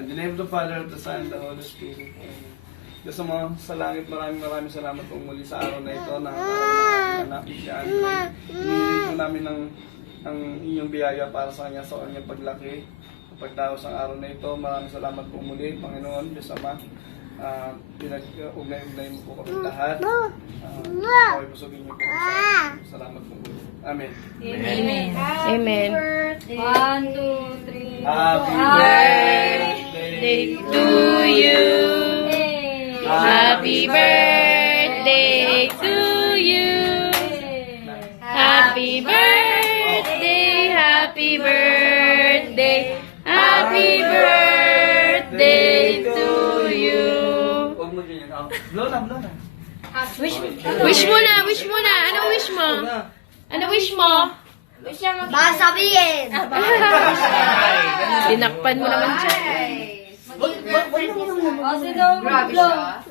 In the name of the Father, of the Son, and the Holy Spirit. Amen. Diyos mo, sa langit, maraming salamat po muli sa araw na ito, na araw ng ating anak, si Andre. Hinihiling po namin ng inyong biyaya para sa kanya, sa kanyang paglaki, pagdaos ang araw na ito. Maraming salamat po muli, Panginoon, Diyos Ama. Pinag-ugnay mo po kami lahat. Kaway pusogin niyo po sa salamat po muli. Amen. Amen. Amen. 1, 2, 3. Happy Birthday to you. Happy birthday to you. Happy birthday, happy birthday, happy birthday to you. Huwag mo ganyan. Blow na. Wish mo na. Ano wish mo? Ano wish mo? Baka sabihin. Tinakpan mo naman siya. Grabe siya.